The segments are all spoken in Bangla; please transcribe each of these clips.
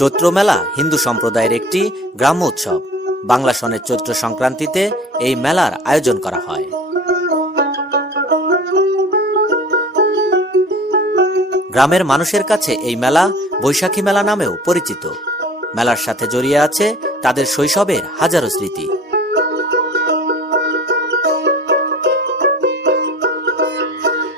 চৈত্র মেলা হিন্দু সম্প্রদায়ের একটি গ্রাম্য উৎসব। বাংলা সনের চৈত্র সংক্রান্তিতে এই মেলার আয়োজন করা হয়। গ্রামের মানুষের কাছে এই মেলা বৈশাখী মেলা নামেও পরিচিত। মেলার সাথে জড়িয়ে আছে তাদের শৈশবের হাজারো স্মৃতি।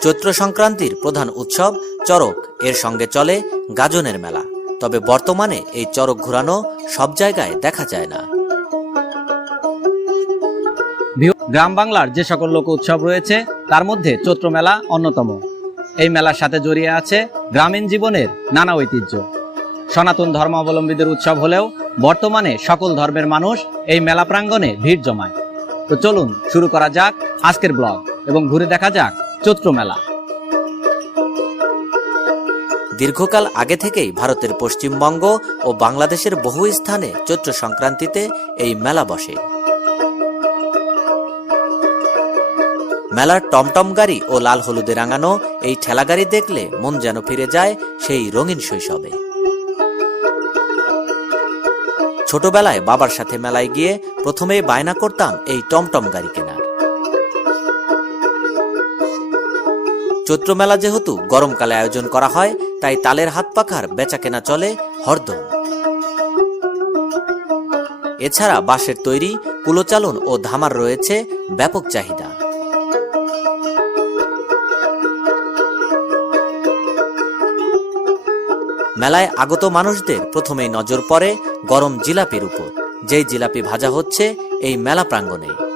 চৈত্র সংক্রান্তির প্রধান উৎসব চড়ক, এর সঙ্গে চলে গাজনের মেলা। তবে বর্তমানে এই চড়ক ঘোরানো সব জায়গায় দেখা যায় না। গ্রাম বাংলার যে সকল লোক উৎসব রয়েছে, তার মধ্যে চৈত্র মেলা অন্যতম। এই মেলার সাথে জড়িয়ে আছে গ্রামীণ জীবনের নানা ঐতিহ্য। সনাতন ধর্মাবলম্বীদের উৎসব হলেও বর্তমানে সকল ধর্মের মানুষ এই মেলা প্রাঙ্গণে ভিড় জমায়। তো চলুন শুরু করা যাক আজকের ব্লগ এবং ঘুরে দেখা যাক চৈত্র মেলা। দীর্ঘকাল আগে থেকেই ভারতের পশ্চিমবঙ্গ ও বাংলাদেশের বহু স্থানে চৈত্র সংক্রান্তিতে এই মেলা বসে। মেলার টমটম গাড়ি ও লাল হলুদে রাঙানো এই ঠেলাগাড়ি দেখলে মন যেন ফিরে যায় সেই রঙিন শৈশবে। ছোটবেলায় বাবার সাথে মেলায় গিয়ে প্রথমেই বায়না করতাম এই টমটম গাড়ি কেনার। চৈত্র মেলা যেহেতু গরমকালে আয়োজন করা হয়, তাই তালের হাত পাখার বেচা কেনা চলে হরদম। এছাড়া বাঁশের তৈরি, কুলোচালন ও ধামার রয়েছে ব্যাপক চাহিদা। মেলায় আগত মানুষদের প্রথমেই নজর পড়ে গরম জিলাপির উপর। যেই জিলাপি ভাজা হচ্ছে, এই মেলা প্রাঙ্গণে।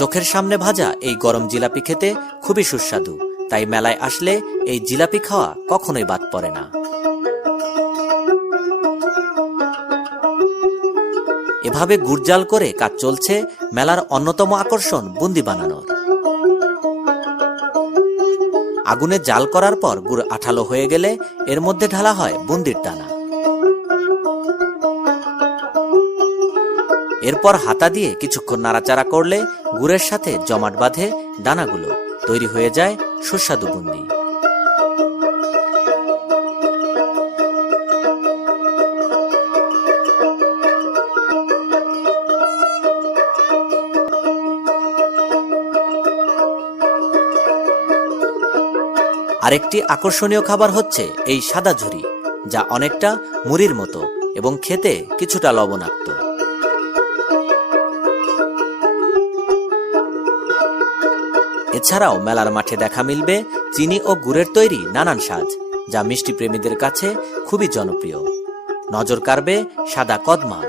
চোখের সামনে ভাজা এই গরম জিলাপি খেতে খুবই সুস্বাদু। তাই মেলায় আসলে এই জিলাপি খাওয়া কখনোই বাদ পড়ে না। এভাবে গুড়জাল করে কাজ চলছে মেলার অন্যতম আকর্ষণ বুন্দি বানানোর। আগুনে জাল করার পর গুড় আঠালো হয়ে গেলে এর মধ্যে ঢালা হয় বুন্দির দানা। এরপর হাতা দিয়ে কিছুক্ষণ নাড়াচাড়া করলে গুড়ের সাথে জমাট বাঁধে দানাগুলো। তৈরি হয়ে যায় সুস্বাদু বুন্দি। আরেকটি আকর্ষণীয় খাবার হচ্ছে এই সাদা ঝুরি, যা অনেকটা মুড়ির মতো এবং খেতে কিছুটা লবণাক্ত। এছাড়াও মেলার মাঠে দেখা মিলবে চিনি ও গুড়ের তৈরি নানান সাজ যা মিষ্টি প্রেমীদের কাছে খুবই জনপ্রিয়। নজর কাড়বে সাদা কদমা।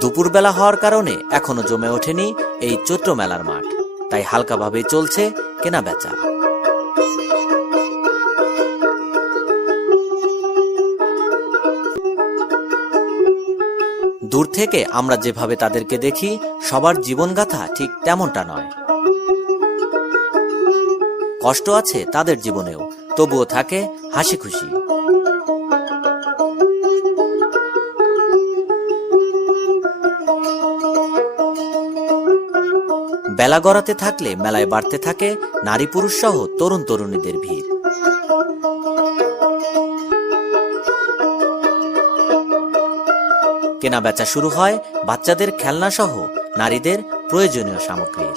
দুপুরবেলা হওয়ার কারণে এখনও জমে ওঠেনি এই চৈত্র মেলার মাঠ, তাই হালকাভাবেই চলছে কেনা বেচা দূর থেকে আমরা যেভাবে তাদেরকে দেখি, সবার জীবনগাথা ঠিক তেমনটা নয়। কষ্ট আছে তাদের জীবনেও, তবুও থাকে হাসি খুশি বেলা গড়াতে থাকলে, মেলায় বাড়তে থাকে নারী পুরুষ সহ তরুণ তরুণীদের ভিড়। কেনা বেচা শুরু হয় বাচ্চাদের খেলনা সহ নারীদের প্রয়োজনীয় সামগ্রীর।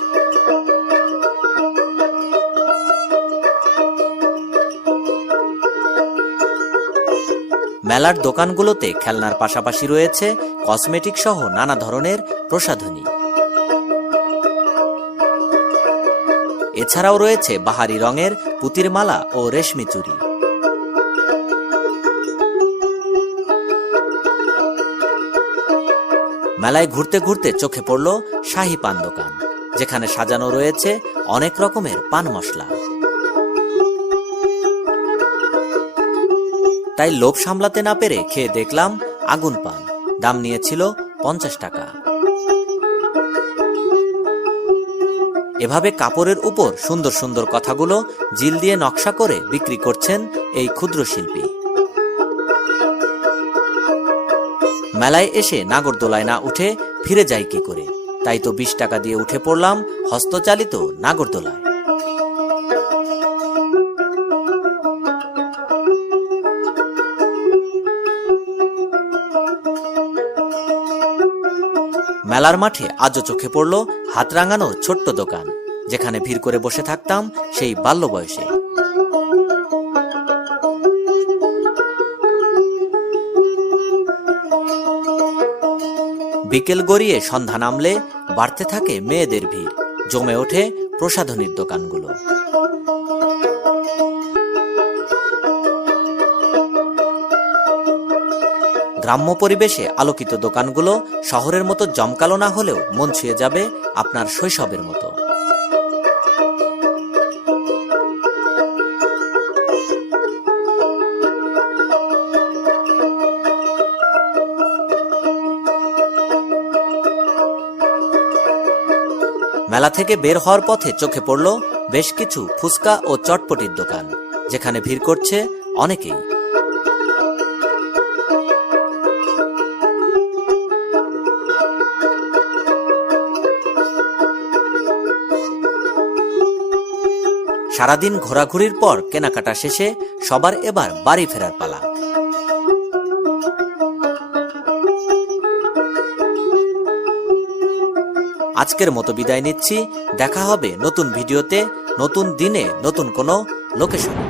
মেলার দোকানগুলোতে খেলনার পাশাপাশি রয়েছে কসমেটিক সহ নানা ধরনের প্রসাধনী। এছাড়াও রয়েছে বাহারি রঙের পুতির মালা ও রেশমি চুড়ি। মেলায় ঘুরতে ঘুরতে চোখে পড়ল শাহী পান দোকান, যেখানে সাজানো রয়েছে অনেক রকমের পান মশলা। তাই লোভ সামলাতে না পেরে খেয়ে দেখলাম আগুন পান, দাম নিয়েছিল পঞ্চাশ টাকা। এভাবে কাপড়ের উপর সুন্দর সুন্দর কথাগুলো জিল দিয়ে নকশা করে বিক্রি করছেন এই ক্ষুদ্র শিল্পী। মেলায় এসে নাগরদোলায় না উঠে ফিরে যায় কি করে? তাই তো বিশ টাকা দিয়ে উঠে পড়লাম হস্তচালিত নাগরদোলায়। মেলার মাঠে আজও চোখে পড়ল হাত রাঙানো ছোট্ট দোকান। যেখানে ভিড় করে বসে থাকতাম সেই বাল্য বয়সে বিকেল গড়িয়ে সন্ধ্যা নামলে বাড়তে থাকে মেয়েদের ভিড়, জমে ওঠে প্রসাধনীর দোকানগুলো। গ্রাম্য পরিবেশে আলোকিত দোকানগুলো শহরের মতো জমকালো না হলেও মন ছুঁয়ে যাবে আপনার শৈশবের মতো। মেলা থেকে বের হওয়ার পথে চোখে পড়ল বেশ কিছু ফুচকা ও চটপটির দোকান, যেখানে ভিড় করছে অনেকেই। সারাদিন ঘোরাঘুরির পর কেনাকাটা শেষে সবার এবার বাড়ি ফেরার পালা। আজকের মতো বিদায় নিচ্ছি। দেখা হবে নতুন ভিডিওতে নতুন দিনে নতুন কোনো লোকেশনে